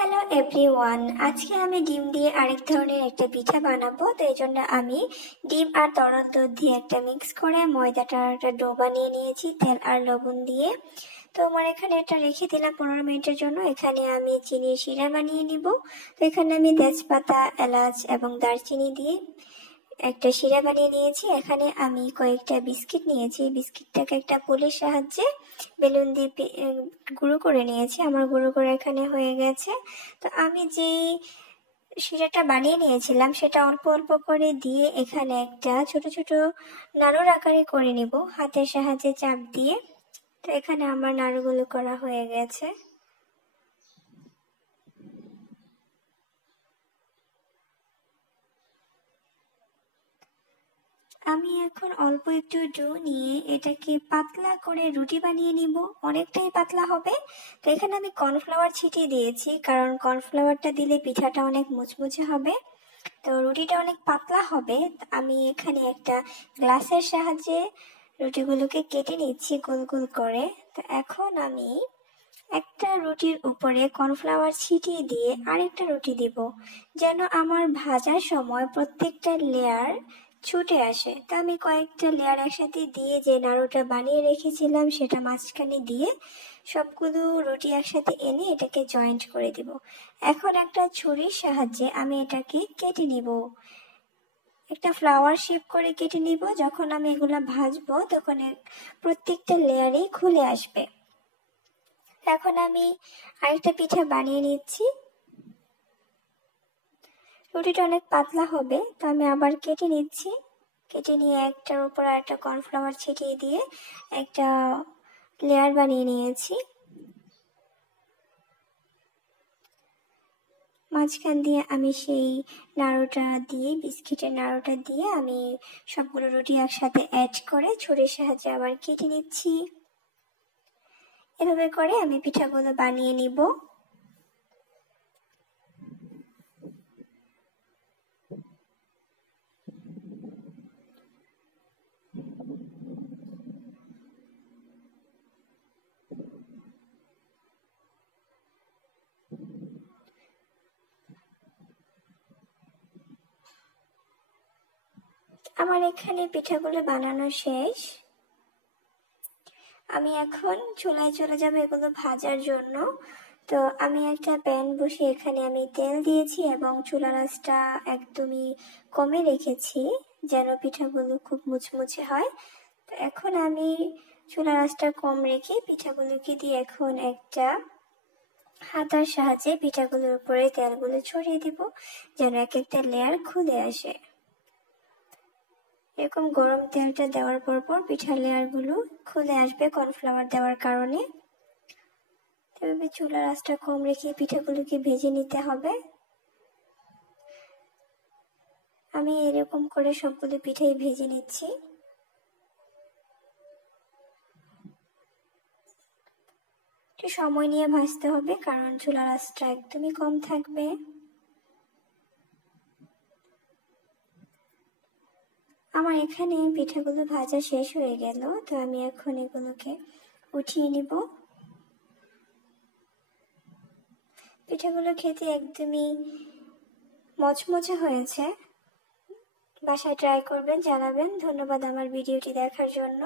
Hello everyone, আজকে আমি ডিম দিয়ে আরেক ধরনের একটা পিঠা বানাবো। তো এই জন্য আমি ডিম আর তরল দুধ দিয়ে একটা মিক্স করে ময়দাটার একটা ডো বানিয়ে নিয়েছি তেল আর লবণ দিয়ে। তো আমার এখানে এটা রেখে দিলাম 15 মিনিটের জন্য। এখানে আমি চিনির শিরা বানিয়ে নিব। তো এখানে আমি তেজপাতা, এলাচ এবং দারচিনি দিয়ে একটা শিরা বানিয়ে নিয়েছি। এখানে আমি কয়েকটা বিস্কিট নিয়েছি। বিস্কিটটাকে একটা পুলির সাহায্যে বেলুন দিয়ে গুঁড়ো করে নিয়েছি। আমার গুঁড়ো করে এখানে হয়ে গেছে। তো আমি যেই শিরাটা বানিয়ে নিয়েছিলাম সেটা অল্প অল্প করে দিয়ে এখানে একটা ছোট ছোট নাড়ুর আকারে করে নিব হাতের সাহায্যে চাপ দিয়ে। তো এখানে আমার নাড়ুগুলো করা হয়ে গেছে। আমি এখন অল্প একটু ডো নিয়ে এটাকে পাতলা করে রুটি বানিয়ে নিব। অনেকটাই পাতলা হবে। তো এখানে আমি কর্নফ্লাওয়ার ছিটিয়ে দিয়েছি, কারণ কর্নফ্লাওয়ারটা দিলে পিঠাটা অনেক মুচমুচে হবে। তো রুটিটা অনেক পাতলা হবে। আমি এখানে একটা গ্লাসের সাহায্যে রুটিগুলোকে কেটে নিচ্ছি গোল গোল করে। তো এখন আমি একটা রুটির উপরে কর্নফ্লাওয়ার ছিটিয়ে দিয়ে আরেকটা রুটি দিব, যেন আমার ভাজার সময় প্রত্যেকটা লেয়ার ছুটে আসে। তো আমি কয়েকটা লেয়ার একসাথে দিয়ে যে নাড়ুটা বানিয়ে রেখেছিলাম সেটা মাঝখানে দিয়ে সবগুলো রুটি একসাথে এনে এটাকে জয়েন্ট করে দিব। এখন একটা ছুরির সাহায্যে আমি এটাকে কেটে নিব, একটা ফ্লাওয়ার শেপ করে কেটে নিব। যখন আমি এগুলা ভাজবো তখন প্রত্যেকটা লেয়ারেই খুলে আসবে। এখন আমি আরেকটা পিঠা বানিয়ে নিচ্ছি। রুটিটা অনেক পাতলা হবে, তো আমি আবার কেটে নিচ্ছি। কেটে নিয়ে একটার উপর আরেকটা কর্নফ্লাওয়ার ছিটিয়ে দিয়ে একটা লেয়ার বানিয়ে নিয়েছি। মাঝখান দিয়ে আমি সেই নাড়ুটা দিয়ে, বিস্কিটের নাড়ুটা দিয়ে আমি সবগুলো রুটি একসাথে অ্যাড করে ছুরির সাহায্যে আবার কেটে নিচ্ছি। এভাবে করে আমি পিঠাগুলো বানিয়ে নিব। আমার এখানে পিঠাগুলো বানানো শেষ। আমি এখন চুলায় চলে যাব এগুলো ভাজার জন্য। তো আমি একটা প্যান বসিয়ে এখানে আমি তেল দিয়েছি এবং চুলার আঁচটা একদমই কমে রেখেছি, যেন পিঠাগুলো খুব মুচমুচে হয়। তো এখন আমি চুলার আঁচটা কম রেখে পিঠাগুলোকে দিয়ে এখন একটা হাতার সাহায্যে পিঠাগুলোর উপরে তেলগুলো ছড়িয়ে দিব, যেন এক একটা লেয়ার খুলে আসে। এরকম গরম তেলটা দেওয়ার পর পিঠার লেয়ারগুলো খুলে আসবে কর্নফ্লাওয়ার দেওয়ার কারণে। তবে চুলার আঁচটা কম রেখে পিঠাগুলোকে ভেজে নিতে হবে। আমি এরকম করে সবগুলো পিঠাই ভেজে নিচ্ছি। একটু সময় নিয়ে ভাজতে হবে, কারণ চুলার আঁচটা একদমই কম থাকবে। আমার এখানে পিঠাগুলো ভাজা শেষ হয়ে গেল। তো আমি এখন এগুলোকে উঠিয়ে নিব। পিঠাগুলো খেতে একদমই মচমচে হয়েছে। বাসায় ট্রাই করবেন, জানাবেন। ধন্যবাদ আমার ভিডিওটি দেখার জন্য।